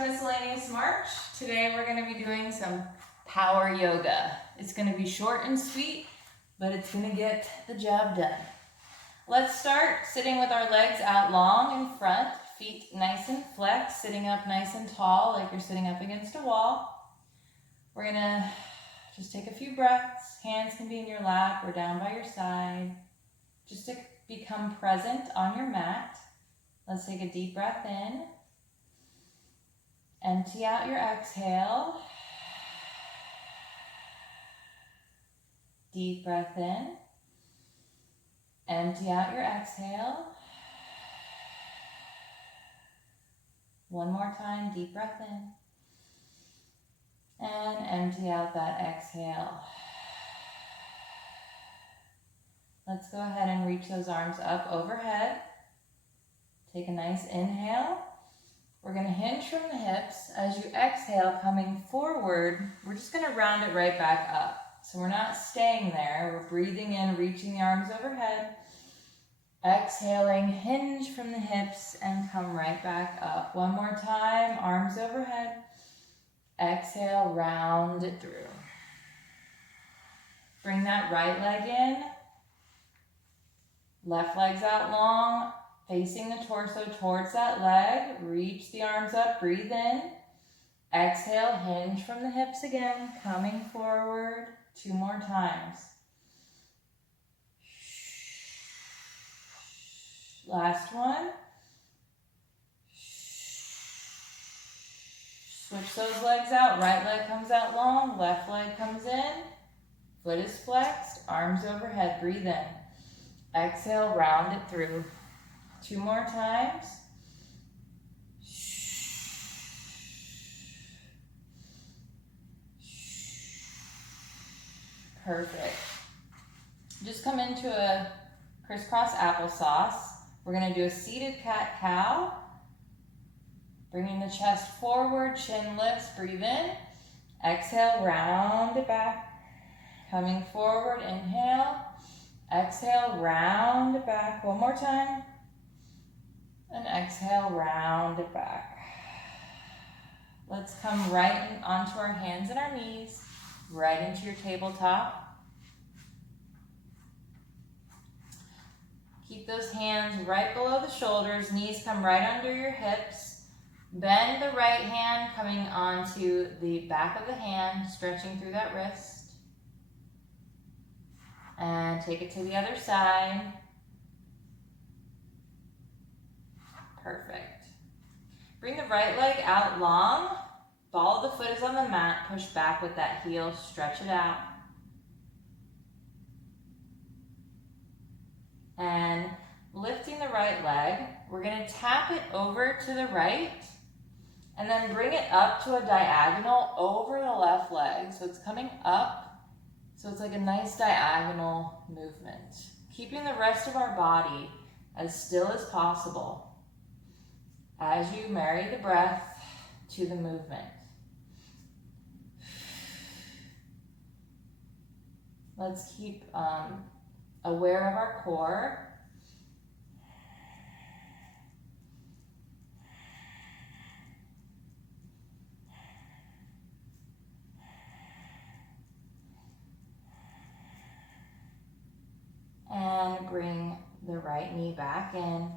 to Miscellaneous March. Today we're going to be doing some power yoga. It's going to be short and sweet, but it's going to get the job done. Let's start sitting with our legs out long in front, feet nice and flexed, sitting up nice and tall like you're sitting up against a wall. We're going to just take a few breaths. Hands can be in your lap or down by your side. Just to become present on your mat. Let's take a deep breath in. Empty out your exhale. Deep breath in. Empty out your exhale. One more time, deep breath in. And empty out that exhale. Let's go ahead and reach those arms up overhead. Take a nice inhale. We're going to hinge from the hips. As you exhale, coming forward, we're just going to round it right back up. So we're not staying there. We're breathing in, reaching the arms overhead. Exhaling, hinge from the hips and come right back up. One more time, arms overhead. Exhale, round it through. Bring that right leg in. Left leg's out long. Facing the torso towards that leg, reach the arms up, breathe in. Exhale, hinge from the hips again, coming forward 2 more times. Last one. Switch those legs out, right leg comes out long, left leg comes in. Foot is flexed, arms overhead, breathe in. Exhale, round it through. 2 more times. Perfect. Just come into a crisscross applesauce. We're going to do a seated cat-cow. Bringing the chest forward, chin lifts, breathe in. Exhale, round it back. Coming forward, inhale. Exhale, round it back. One more time. And exhale, round it back. Let's come right onto our hands and our knees, right into your tabletop. Keep those hands right below the shoulders, knees come right under your hips. Bend the right hand coming onto the back of the hand, stretching through that wrist. And take it to the other side. Perfect. Bring the right leg out long. Ball of the foot is on the mat. Push back with that heel. Stretch it out. And lifting the right leg, we're going to tap it over to the right and then bring it up to a diagonal over the left leg. So it's coming up. So it's like a nice diagonal movement. Keeping the rest of our body as still as possible as you marry the breath to the movement. Let's keep aware of our core. And bring the right knee back in.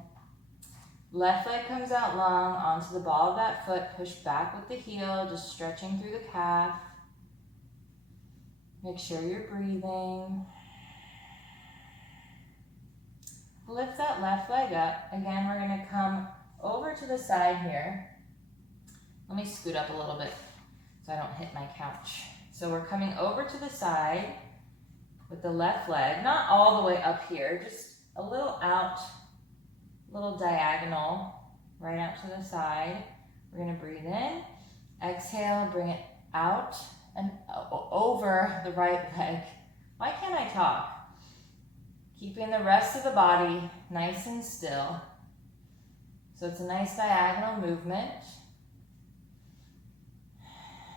Left leg comes out long onto the ball of that foot. Push back with the heel, just stretching through the calf. Make sure you're breathing. Lift that left leg up. Again, we're going to come over to the side here. Let me scoot up a little bit so I don't hit my couch. So we're coming over to the side with the left leg, not all the way up here, just a little out. Little diagonal right out to the side. We're going to breathe in, exhale, bring it out and over the right leg. Why can't I talk? Keeping the rest of the body nice and still. So it's a nice diagonal movement.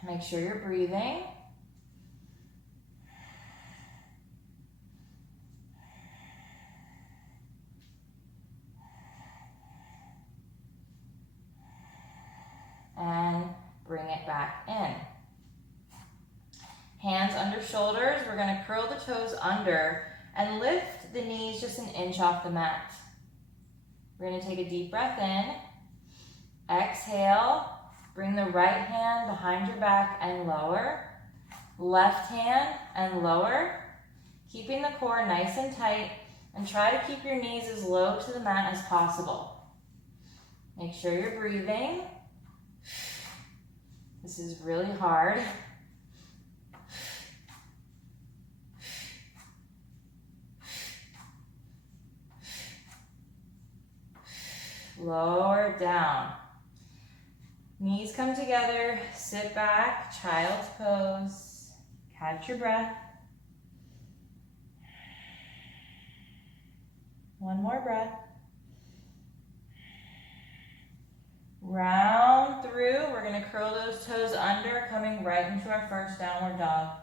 Make sure you're breathing. And bring it back in. Hands under shoulders. We're going to curl the toes under and lift the knees just an inch off the mat. We're going to take a deep breath in. Exhale. Bring the right hand behind your back and lower. Left hand and lower. Keeping the core nice and tight, and try to keep your knees as low to the mat as possible. Make sure you're breathing. This is really hard. Lower it down. Knees come together, sit back, child's pose. Catch your breath. One more breath. Round through. We're going to curl those toes under, coming right into our first downward dog.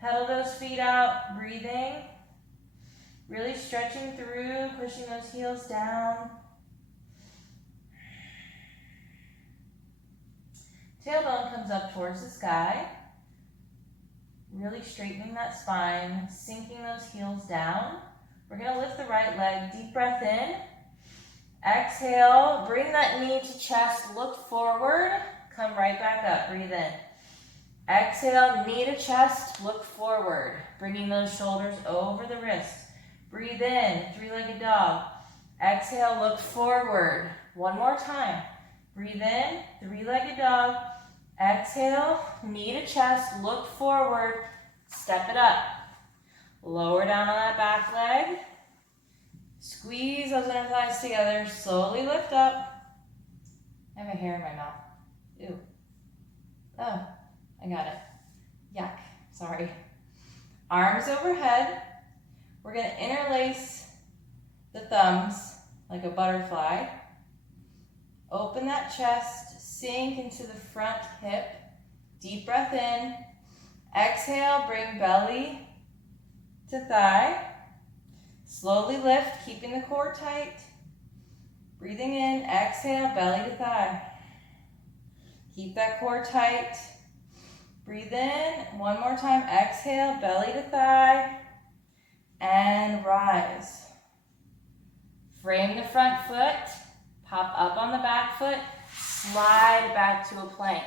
Pedal those feet out, breathing. Really stretching through, pushing those heels down. Tailbone comes up towards the sky. Really straightening that spine, sinking those heels down. We're going to lift the right leg, deep breath in. Exhale, bring that knee to chest, look forward, come right back up, breathe in. Exhale, knee to chest, look forward, bringing those shoulders over the wrists. Breathe in, three-legged dog. Exhale, look forward. One more time. Breathe in, three-legged dog. Exhale, knee to chest, look forward, step it up. Lower down on that back leg. Squeeze those inner thighs together, slowly lift up. I have a hair in my mouth. Ew. Oh, I got it. Yuck, sorry. Arms overhead. We're gonna interlace the thumbs like a butterfly. Open that chest, sink into the front hip. Deep breath in. Exhale, bring belly to thigh. Slowly lift, keeping the core tight. Breathing in, exhale, belly to thigh. Keep that core tight. Breathe in, one more time, exhale, belly to thigh. And rise. Frame the front foot, pop up on the back foot, slide back to a plank.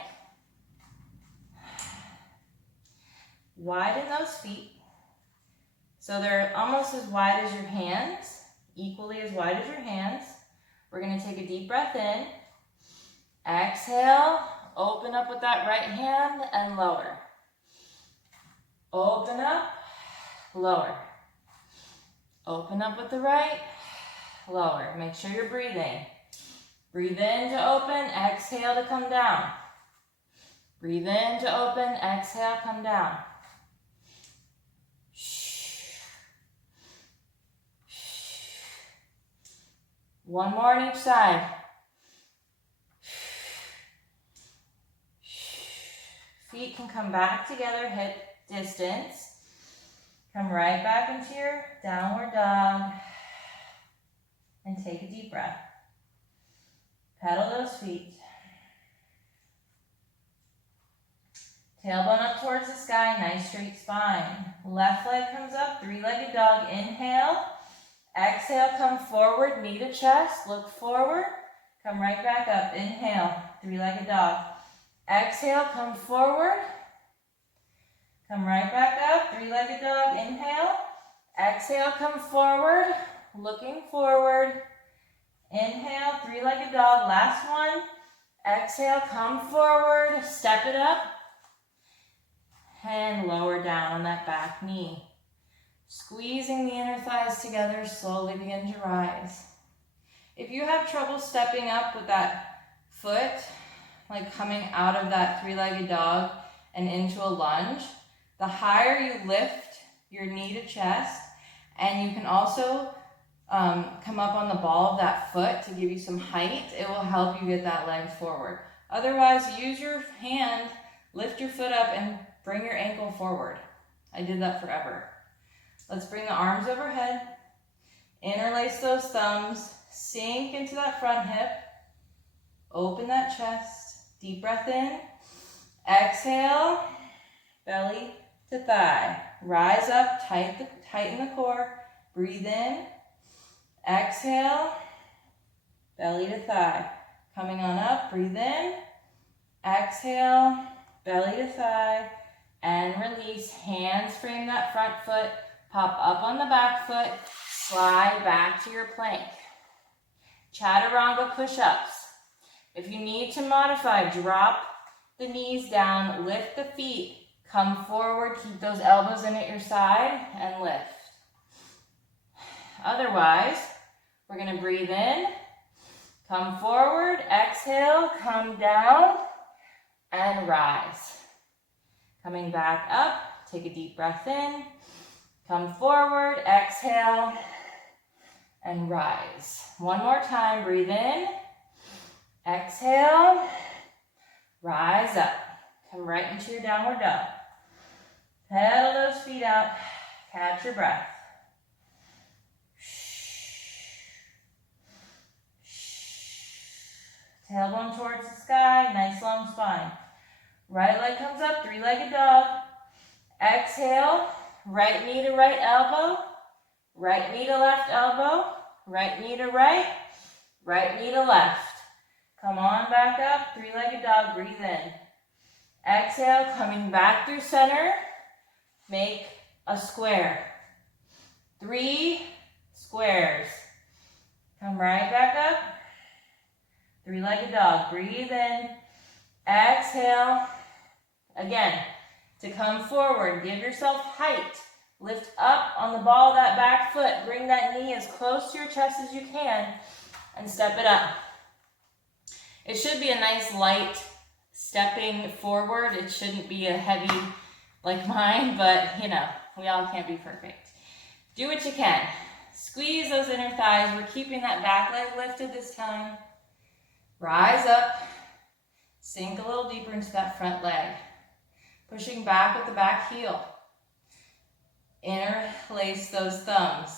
Widen those feet. So they're almost as wide as your hands, equally as wide as your hands. We're going to take a deep breath in. Exhale, open up with that right hand and lower. Open up, lower. Open up with the right, lower. Make sure you're breathing. Breathe in to open, exhale to come down. Breathe in to open, exhale, come down. One more on each side. Feet can come back together, hip distance. Come right back into your downward dog. And take a deep breath. Pedal those feet. Tailbone up towards the sky, nice straight spine. Left leg comes up, three-legged dog. Inhale. Exhale, come forward, knee to chest, look forward. Come right back up. Inhale, three-legged dog. Exhale, come forward. Come right back up, three-legged dog. Inhale. Exhale, come forward, looking forward. Inhale, three-legged dog. Last one. Exhale, come forward, step it up. And lower down on that back knee. Squeezing the inner thighs together, slowly begin to rise. If you have trouble stepping up with that foot, like coming out of that three-legged dog and into a lunge, the higher you lift your knee to chest, and you can also come up on the ball of that foot to give you some height, it will help you get that leg forward. Otherwise, use your hand, lift your foot up, and bring your ankle forward. I did that forever. Let's bring the arms overhead, interlace those thumbs, sink into that front hip, open that chest, Deep breath in. Exhale, belly to thigh. Rise up, tighten the core. Breathe in. Exhale, belly to thigh. Coming on up, breathe in. Exhale, belly to thigh. And release. Hands frame that front foot. Pop up on the back foot. Slide back to your plank. Chaturanga push-ups. If you need to modify, drop the knees down, lift the feet, come forward, keep those elbows in at your side, and lift. Otherwise, we're going to breathe in, come forward, exhale, come down, and rise. Coming back up, take a deep breath in, come forward, exhale, and rise. One more time, breathe in, exhale, rise up. Come right into your downward dog. Pedal those feet out, catch your breath. Tailbone towards the sky, nice long spine. Right leg comes up, three-legged dog. Exhale, right knee to right elbow, right knee to left elbow, right knee to right knee to left. Come on back up, three-legged dog, breathe in. Exhale, coming back through center, make a square. 3 squares. Come right back up, three-legged dog, breathe in. Exhale, again, to come forward, give yourself height. Lift up on the ball of that back foot, bring that knee as close to your chest as you can, and step it up. It should be a nice light stepping forward. It shouldn't be a heavy like mine, but you know, we all can't be perfect. Do what you can. Squeeze those inner thighs. We're keeping that back leg lifted this time. Rise up. Sink a little deeper into that front leg. Pushing back with the back heel. Interlace those thumbs.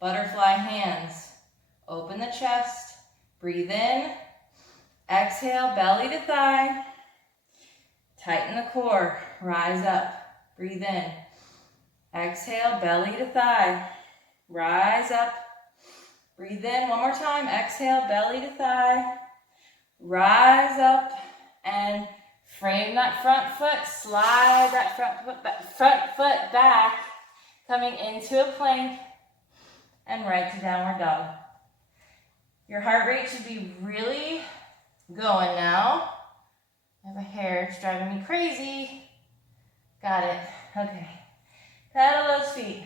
Butterfly hands. Open the chest. Breathe in. Exhale, belly to thigh. Tighten the core. Rise up. Breathe in. Exhale, belly to thigh. Rise up. Breathe in one more time. Exhale, belly to thigh. Rise up and frame that front foot. Slide that front foot back. Coming into a plank and right to downward dog. Your heart rate should be really going now. I have a hair, it's driving me crazy. Got it. Okay. Pedal those feet.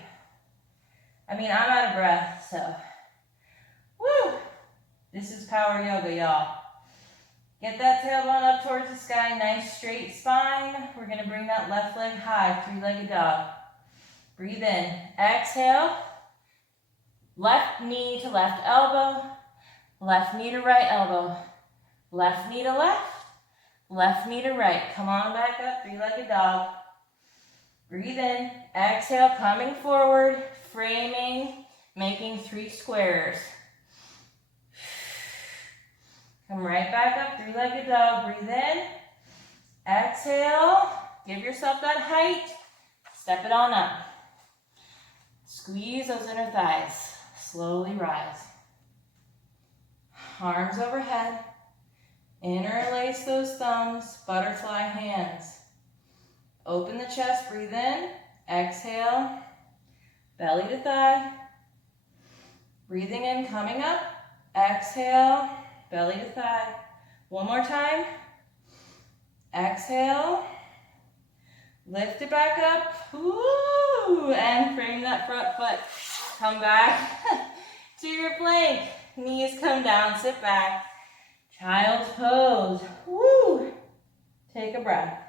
I mean, I'm out of breath, so. Woo! This is power yoga, y'all. Get that tailbone up towards the sky, nice straight spine. We're gonna bring that left leg high, three-legged dog. Breathe in. Exhale. Left knee to left elbow. Left knee to right elbow. Left knee to left. Left knee to right. Come on back up, three-legged dog. Breathe in. Exhale, coming forward, framing, making 3 squares. Come right back up, three-legged dog. Breathe in. Exhale. Give yourself that height. Step it on up. Squeeze those inner thighs. Slowly rise. Arms overhead. Interlace those thumbs. Butterfly hands. Open the chest. Breathe in. Exhale. Belly to thigh. Breathing in, coming up. Exhale. Belly to thigh. One more time. Exhale. Lift it back up. Woo! And frame that front foot. Come back to your plank. Knees come down. Sit back. Child's pose. Woo! Take a breath.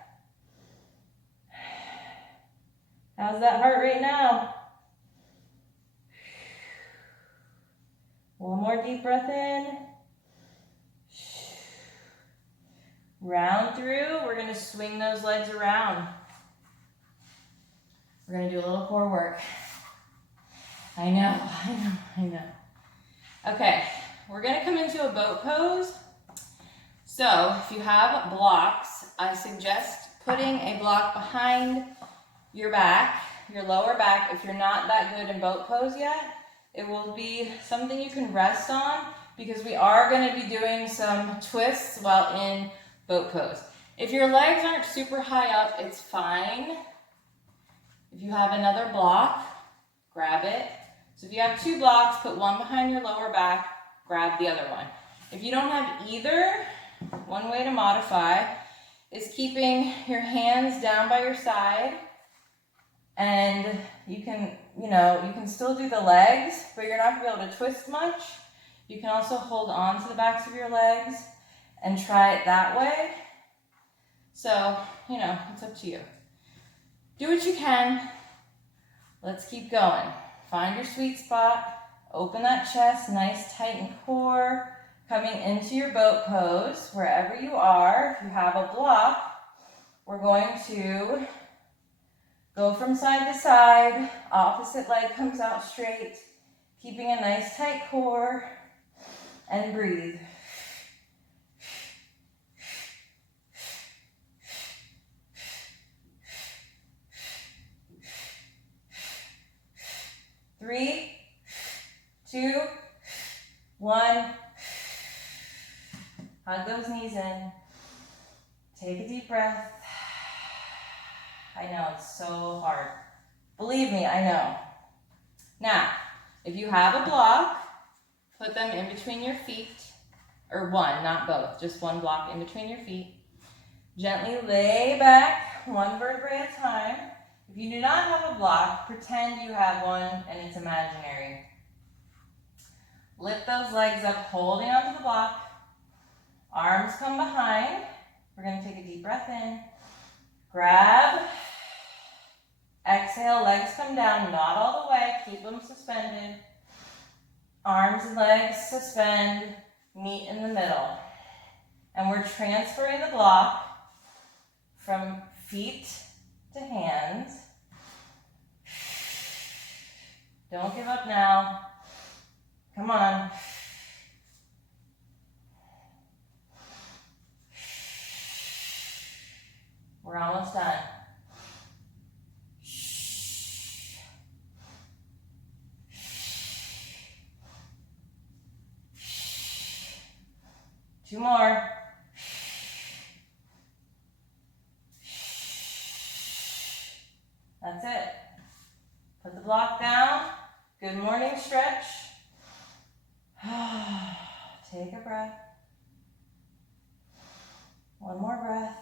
How's that heart rate now? One more deep breath in. Round through. We're going to swing those legs around. We're going to do a little core work. I know. Okay, we're going to come into a boat pose. So if you have blocks, I suggest putting a block behind your back, your lower back. If you're not that good in boat pose yet, it will be something you can rest on because we are going to be doing some twists while in boat pose. If your legs aren't super high up, it's fine. If you have another block, grab it. So if you have two blocks, put one behind your lower back, grab the other one. If you don't have either, one way to modify is keeping your hands down by your side, and you can still do the legs, but you're not going to be able to twist much. You can also hold on to the backs of your legs and try it that way. So, it's up to you. Do what you can. Let's keep going. Find your sweet spot. Open that chest, nice tight and core. Coming into your boat pose, wherever you are. If you have a block, we're going to go from side to side. Opposite leg comes out straight. Keeping a nice tight core. And breathe. Three, 2, 1. Hug those knees in. Take a deep breath. I know, it's so hard. Believe me, I know. Now, if you have a block, put them in between your feet. Or one, not both. Just one block in between your feet. Gently lay back, one vertebrae at a time. If you do not have a block, pretend you have one and it's imaginary. Lift those legs up, holding onto the block. Arms come behind. We're going to take a deep breath in. Grab. Exhale, legs come down, not all the way. Keep them suspended. Arms and legs suspend. Meet in the middle. And we're transferring the block from feet to hands. Don't give up now. Come on. We're almost done. 2 more. That's it. Put the block down. Good morning stretch. Take a breath. One more breath.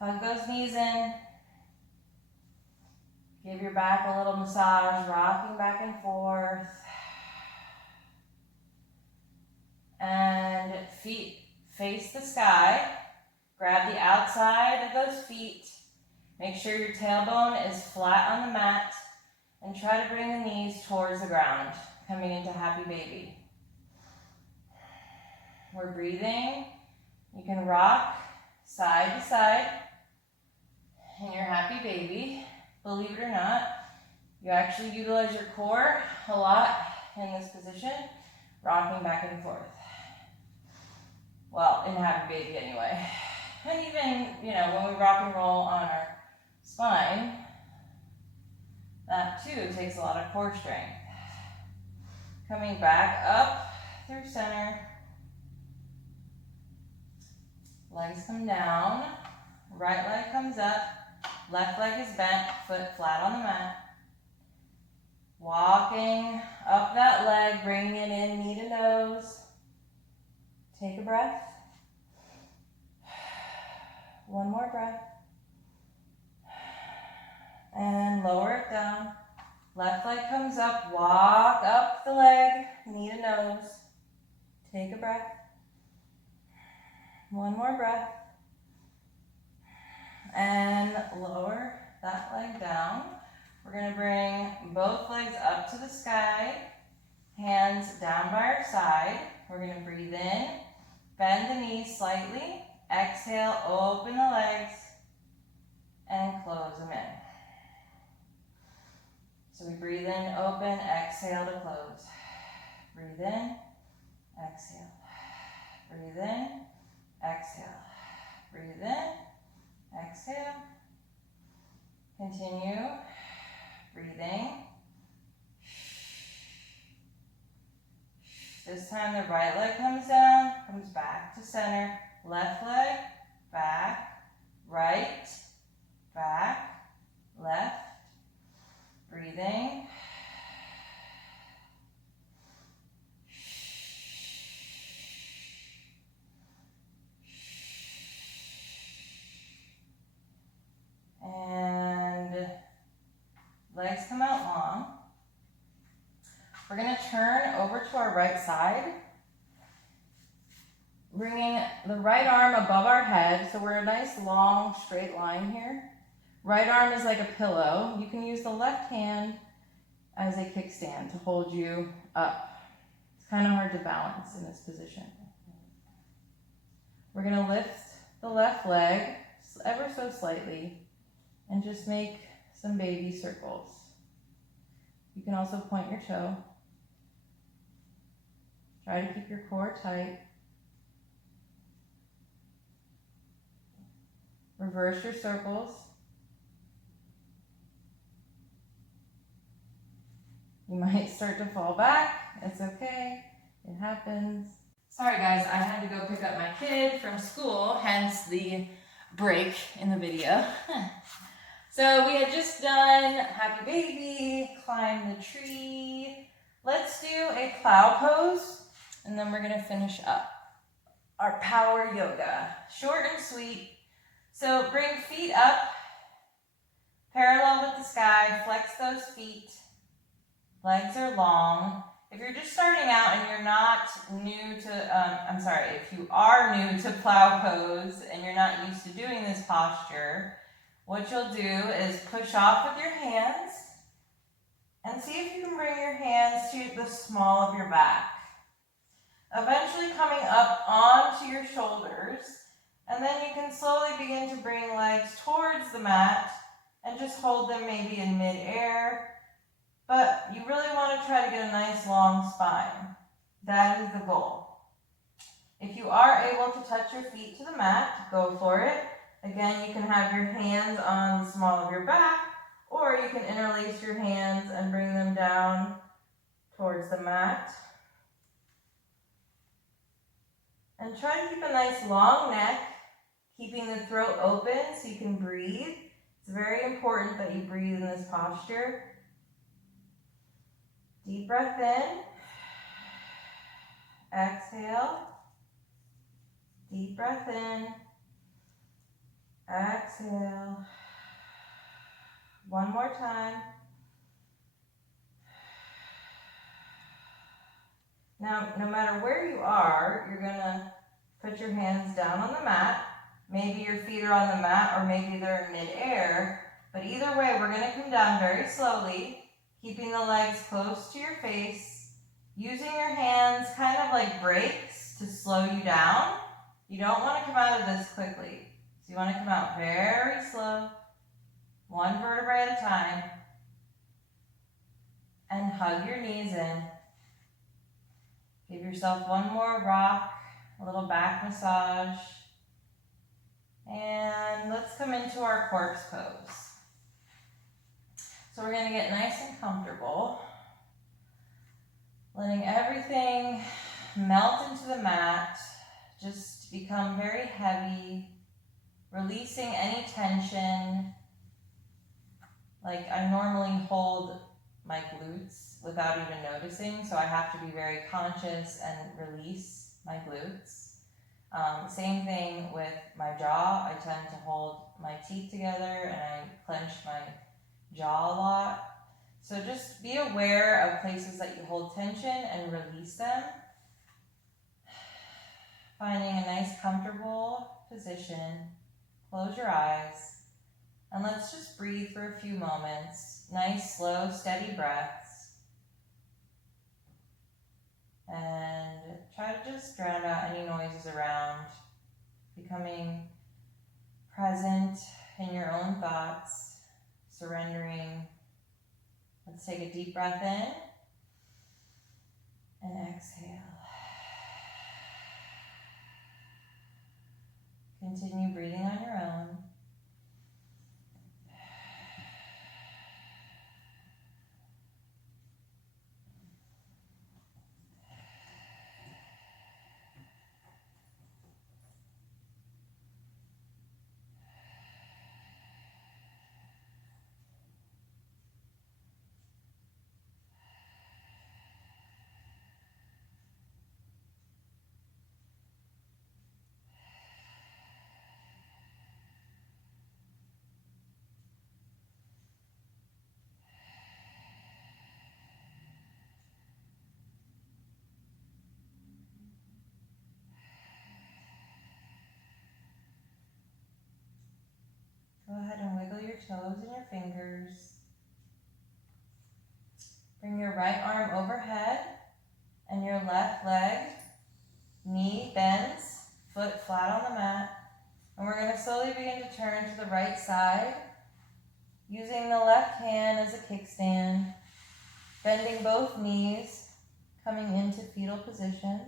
Hug those knees in. Give your back a little massage, rocking back and forth. And feet face the sky. Grab the outside of those feet. Make sure your tailbone is flat on the mat. And try to bring the knees towards the ground, coming into happy baby. We're breathing. You can rock side to side in your happy baby. Believe it or not, you actually utilize your core a lot in this position, rocking back and forth. Well, in happy baby anyway. And even, when we rock and roll on our spine, that too takes a lot of core strength. Coming back up through center. Legs come down. Right leg comes up. Left leg is bent. Foot flat on the mat. Walking up that leg, bringing it in, knee to nose. Take a breath. One more breath. And lower it down. Left leg comes up. Walk up the leg, knee to nose. Take a breath. One more breath. And lower that leg down. We're going to bring both legs up to the sky. Hands down by our side. We're going to breathe in. Bend the knees slightly. Exhale, open the legs. And close them in. So we breathe in, open, exhale to close. Breathe in, exhale. Breathe in, exhale. Breathe in, exhale. Continue breathing. This time the right leg comes down, comes back to center. Left leg, back, right, back, left. Breathing. And legs come out long. We're going to turn over to our right side, bringing the right arm above our head. So we're in a nice long straight line here. Right arm is like a pillow. You can use the left hand as a kickstand to hold you up. It's kind of hard to balance in this position. We're going to lift the left leg ever so slightly and just make some baby circles. You can also point your toe. Try to keep your core tight. Reverse your circles. You might start to fall back. It's okay. It happens. Sorry guys, I had to go pick up my kid from school, hence the break in the video. So we had just done happy baby, climb the tree. Let's do a plow pose, and then we're gonna finish up our power yoga. Short and sweet. So bring feet up, parallel with the sky, flex those feet. Legs are long. If you're just starting out and you're not new to, if you are new to plow pose and you're not used to doing this posture, what you'll do is push off with your hands and see if you can bring your hands to the small of your back. Eventually coming up onto your shoulders, and then you can slowly begin to bring legs towards the mat and just hold them maybe in mid-air. But you really want to try to get a nice long spine. That is the goal. If you are able to touch your feet to the mat, go for it. Again, you can have your hands on the small of your back, or you can interlace your hands and bring them down towards the mat. And try to keep a nice long neck, keeping the throat open so you can breathe. It's very important that you breathe in this posture. Deep breath in. Exhale. Deep breath in. Exhale. One more time. Now, no matter where you are, you're going to put your hands down on the mat. Maybe your feet are on the mat or maybe they're in mid-air. But either way, we're going to come down very slowly, keeping the legs close to your face, using your hands kind of like brakes to slow you down. You don't want to come out of this quickly. So you want to come out very slow, one vertebrae at a time, and hug your knees in. Give yourself one more rock, a little back massage, and let's come into our corpse pose. So we're going to get nice and comfortable, letting everything melt into the mat, just become very heavy, releasing any tension. Like I normally hold my glutes without even noticing, so I have to be very conscious and release my glutes. Same thing with my jaw. I tend to hold my teeth together and I clench my jaw a lot. So just be aware of places that you hold tension and release them. Finding a nice comfortable position. Close your eyes and let's just breathe for a few moments. Nice, slow, steady breaths. And try to just drown out any noises around, becoming present in your own thoughts, surrendering. Let's take a deep breath in and exhale. Continue breathing on your own. Go ahead and wiggle your toes and your fingers. Bring your right arm overhead and your left leg, knee bends, foot flat on the mat. And we're going to slowly begin to turn to the right side, using the left hand as a kickstand, bending both knees, coming into fetal position.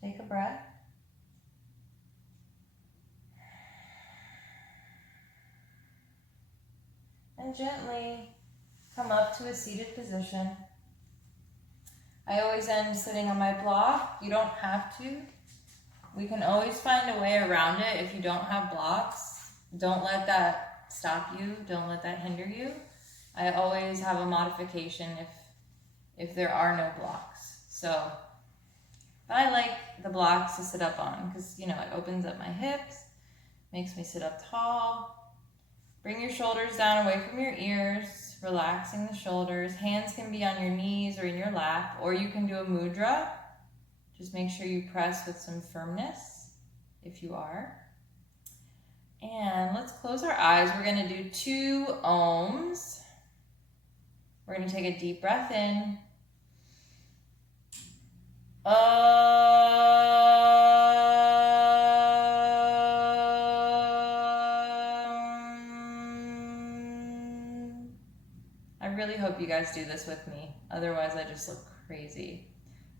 Take a breath. And gently come up to a seated position. I always end sitting on my block. You don't have to. We can always find a way around it if you don't have blocks. Don't let that stop you. Don't let that hinder you. I always have a modification if there are no blocks. So I like the blocks to sit up on because, you know, it opens up my hips, makes me sit up tall. Bring your shoulders down away from your ears, relaxing the shoulders. Hands can be on your knees or in your lap, or you can do a mudra. Just make sure you press with some firmness, if you are. And let's close our eyes. We're going to do 2 ohms. We're going to take a deep breath in. I really hope you guys do this with me. Otherwise, I just look crazy.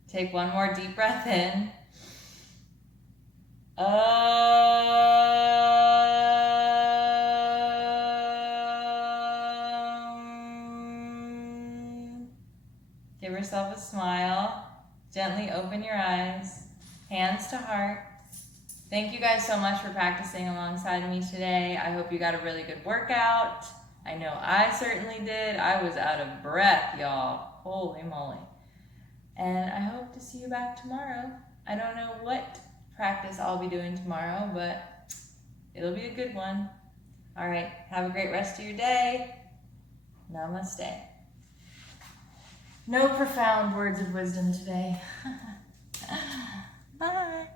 Take one more deep breath in. Give yourself a smile. Gently open your eyes. Hands to heart. Thank you guys so much for practicing alongside me today. I hope you got a really good workout. I know I certainly did. I was out of breath, y'all. Holy moly. And I hope to see you back tomorrow. I don't know what practice I'll be doing tomorrow, but it'll be a good one. All right, have a great rest of your day. Namaste. No profound words of wisdom today. Bye.